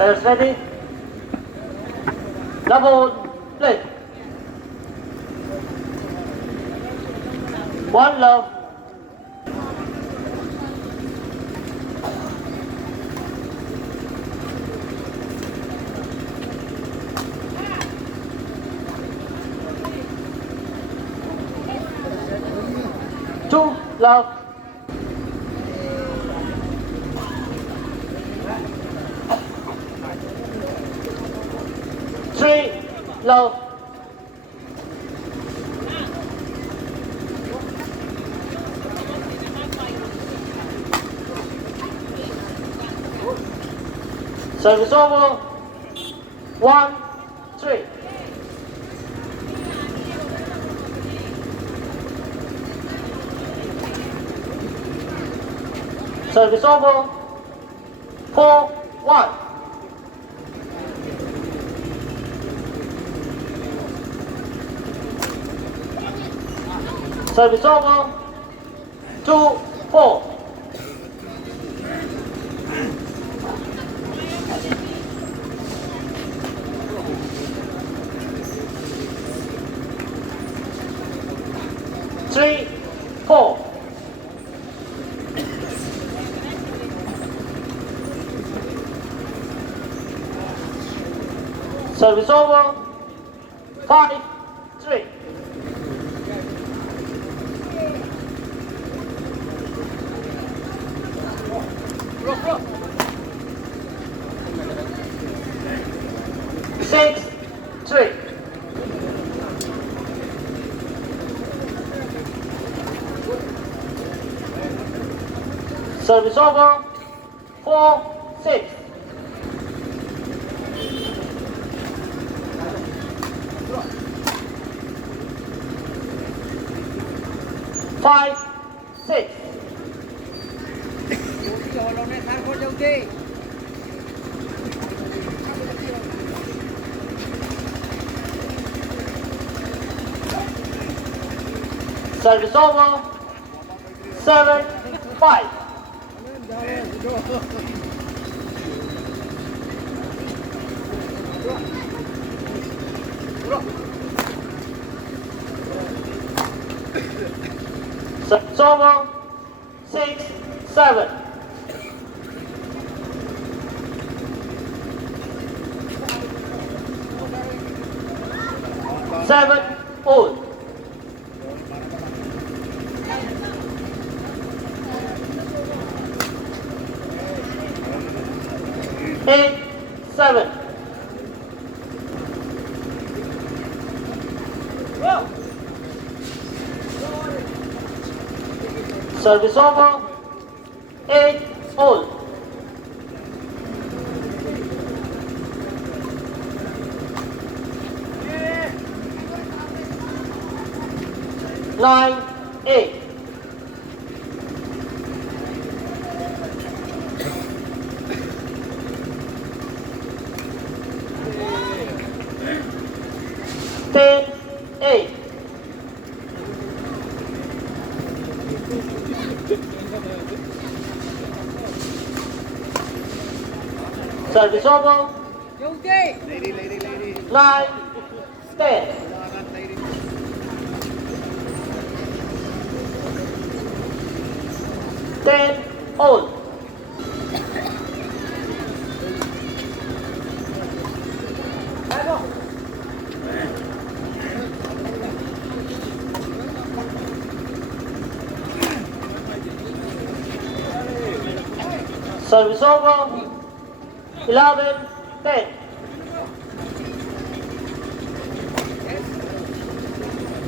Players ready? Double play. One love. Two love. Three love. Service over. 1, 3. Service over. 4, 1. Service over. 2, 4. Three, 4. Service over. 5, 3. Six, 3. Service over. 4, 6. Five, 6. Service over. 7, 5. Service over. 6, 7. Seven, all. 8, 7. Service over. 8, all. 9, 8. Ten, 8. Service over. 9, 10. 10, all. Service over. 11, 10.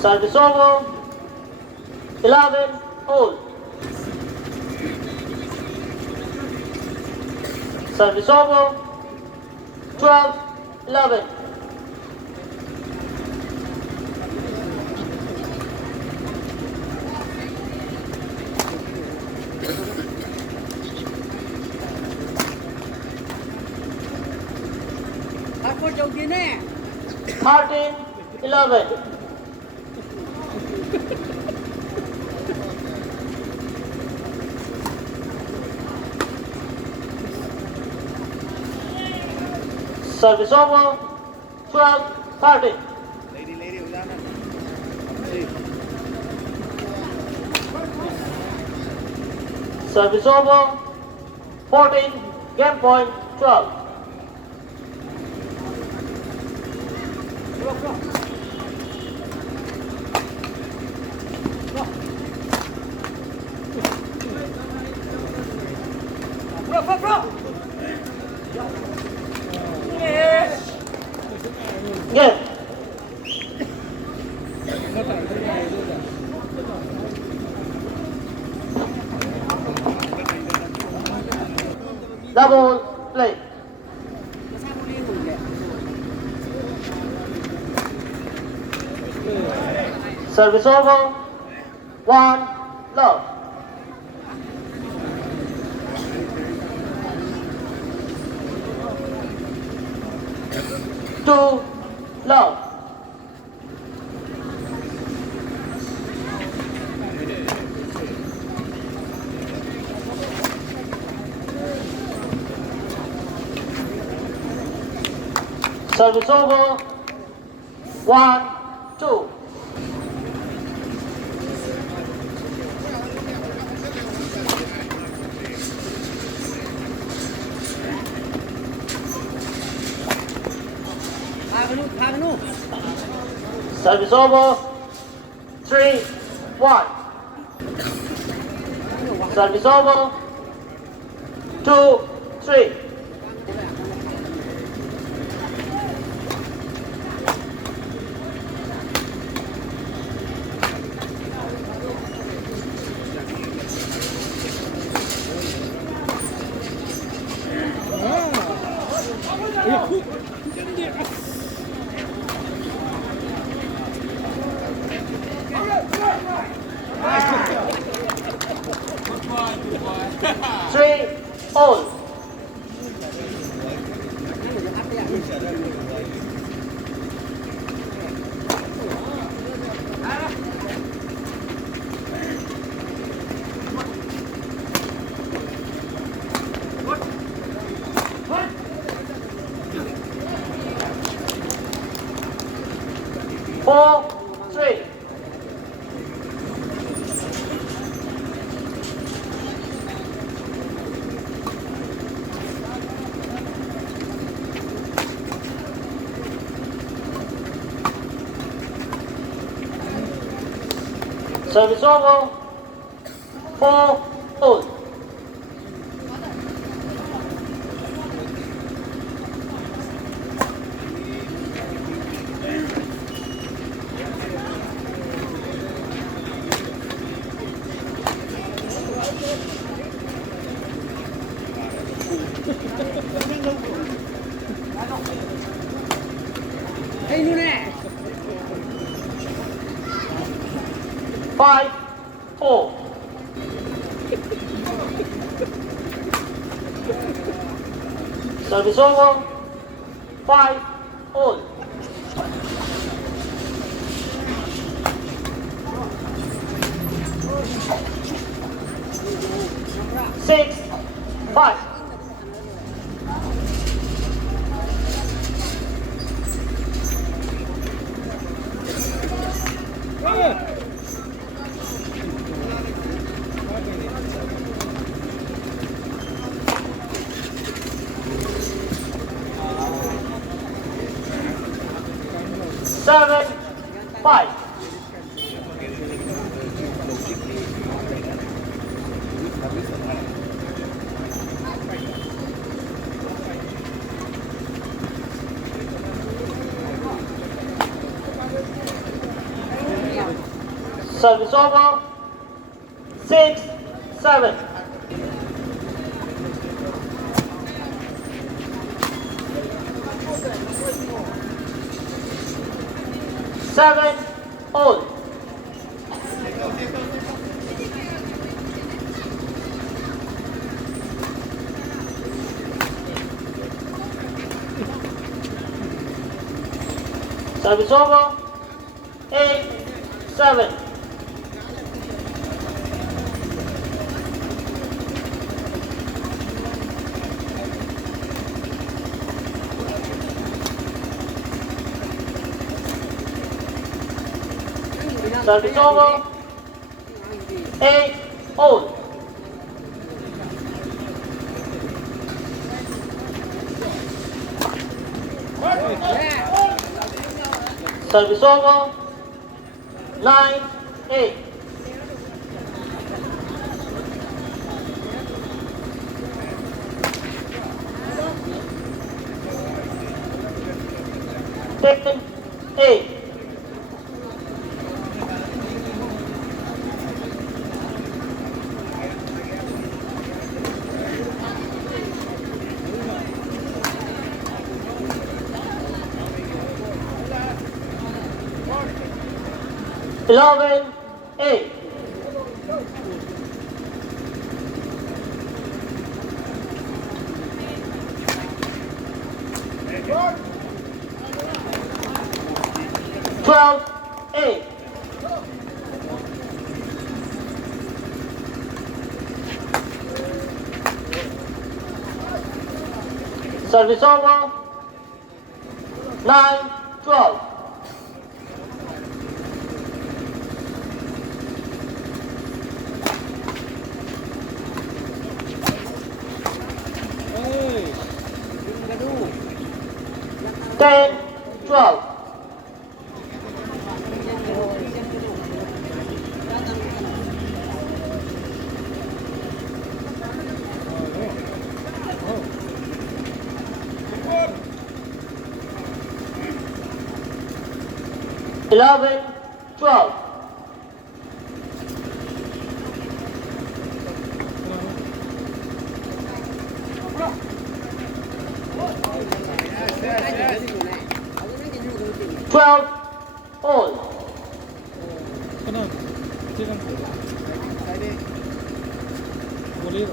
Service over. 11, all. Service over. 12, 11. Martin, 11. Service over. 12-13. Lady, udahan na. Service over. 14. Game point 12. Game. Double play. Service over. 1 love. Two love. Service over. 1-2. Service over. 3-1. Service over. 2-3. Three all. Four, three. Service over. 4 all. Ay, nune! 5-4. Service over. 5 all. 6-5. Seven, 5. Service over. 6-7. Seven all. Service over. 8-7. Service over. 8 all. Service over. 9 8. Ten 8. Eleven 8. Twelve 8. Service over. 9 12. Ơi. Đừng có đu. 10 12. Eleven 12. Yes. 12 all. 그냥 지금 Ready? 머리로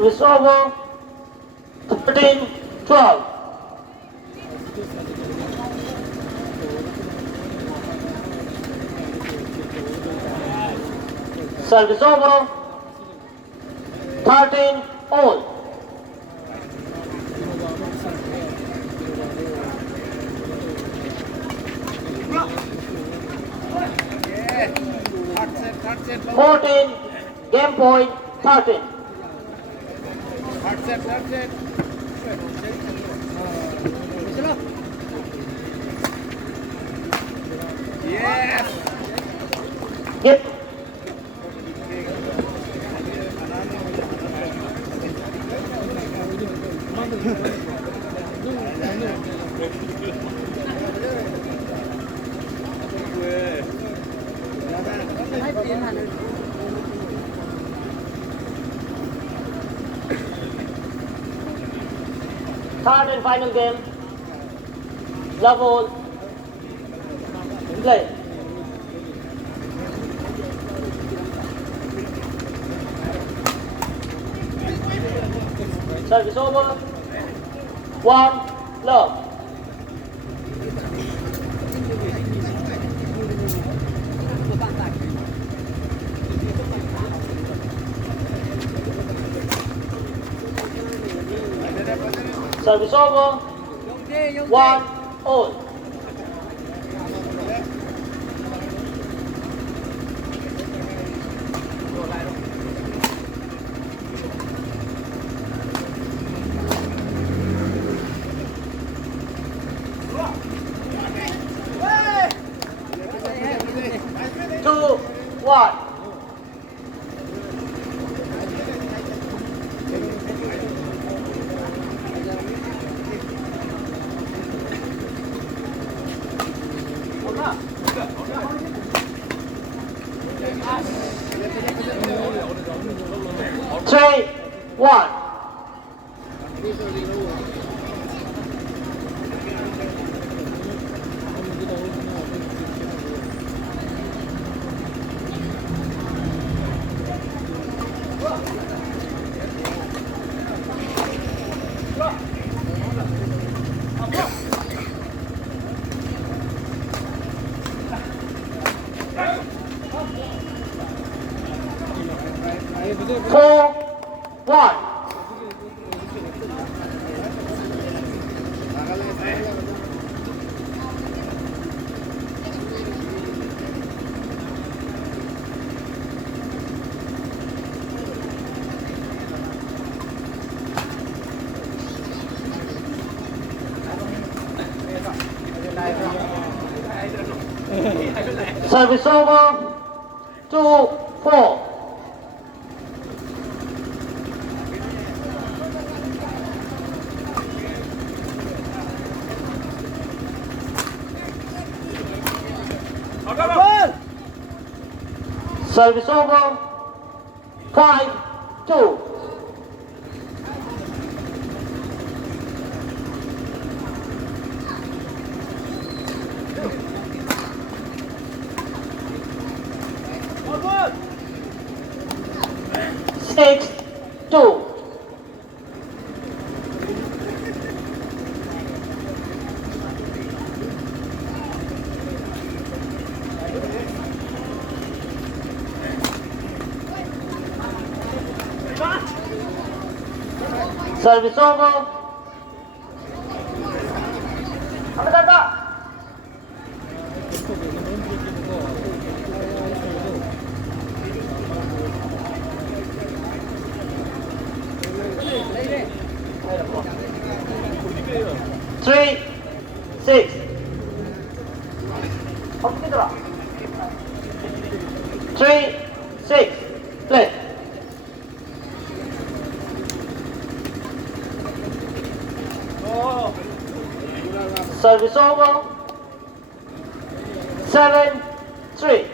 It's over. 13 12. Service over. 13 all. Yeah. Third set. 14 game point 13. Third set. Yes. Get third and final game. Love all. Play. Service over. 1 love. Service over. 1 all. Two, one. Three, one. Four, Service over. 2-4. Service over. 5-2. Six, two. Service over. Apa kata? Three, six. Apa kita lah? 3, 6. Play. Service over. 7-3.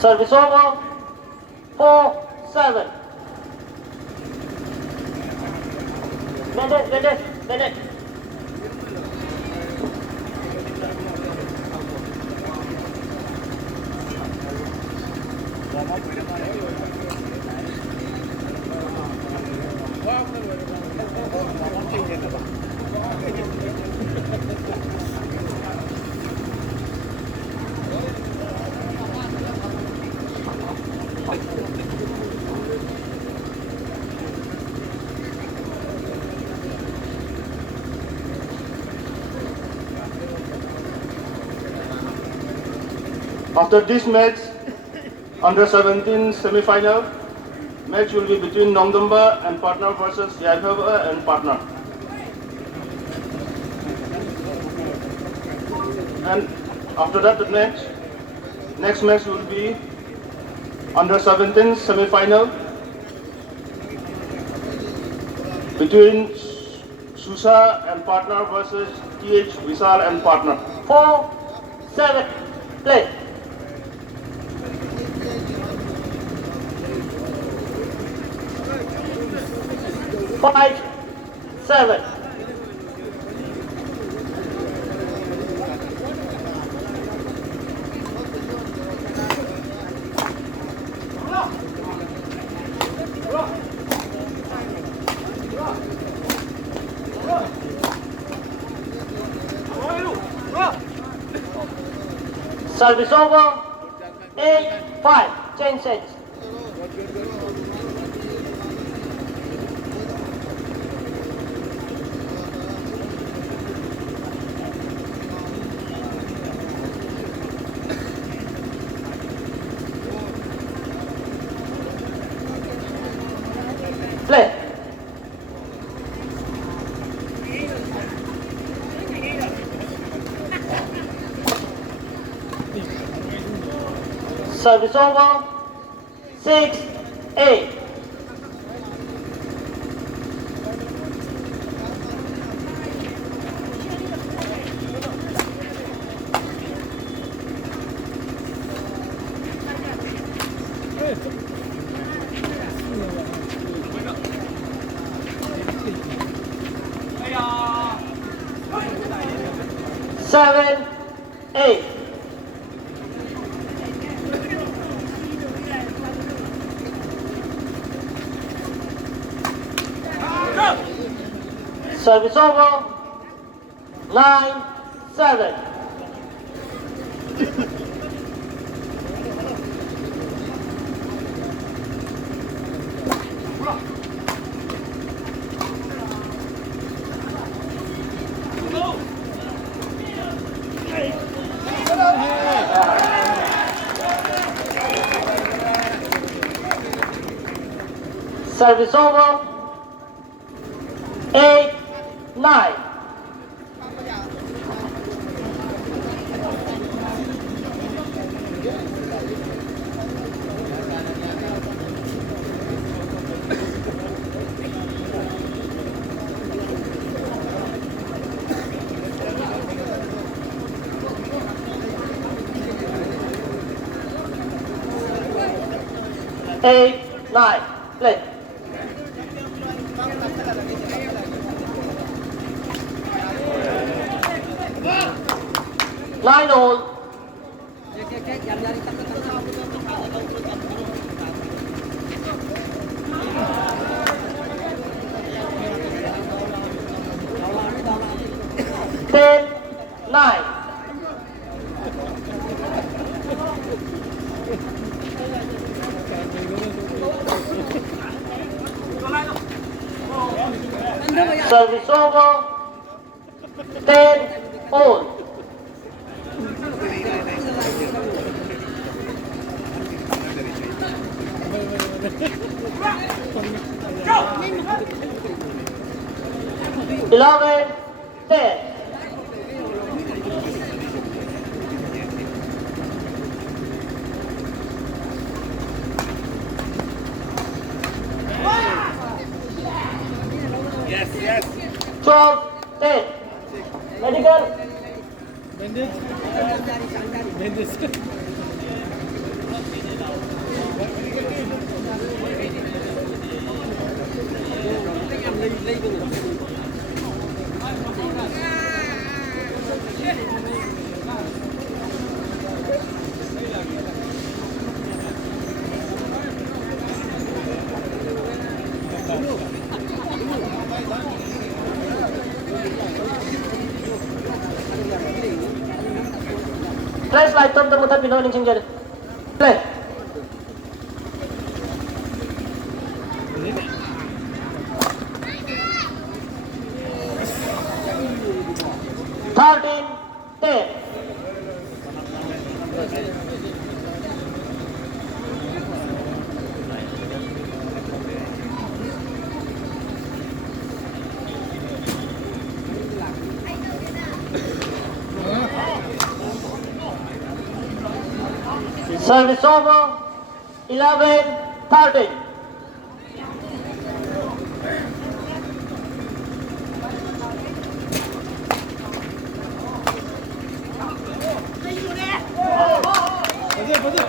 Service over. 4-7. Bandit. After this match, under 17 semi-final, match will be between Nongdamba and partner versus Yaghawa and partner. And after that, the next match will be under 17 semi-final between Susa and partner versus TH Vishal and partner. 4-7. Play. Five, 7. Service over. 8-5. Change sets. Play. Service over. 6-8. Seven, 8. Service over. 9-7. Service over. 8-9. Eight, nine, play. Nine all. Ten, nine. Service over. 10 all. Eleven, 10. Yes. 12, 10. Medical. Bandage. Bandage. Flashlight turn temu tapi no ning sing jadi. Play. Thirteen, 10. Service over. 11, 13. Buzzer.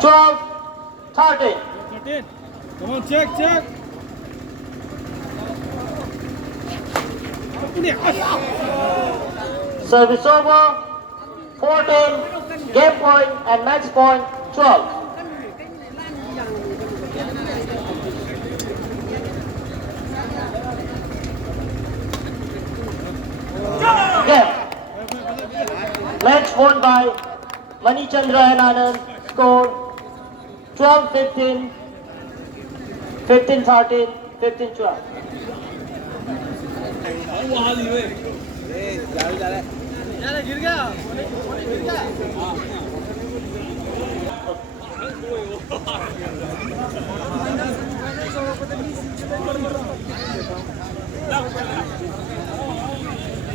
12, 13. 13. Come on, check. Ini. Service over. 14, game point and match point 12. Game. Match won by Manichandra and Anand. Score 12-15, 15-13, 15-12. गिर गया गिर गया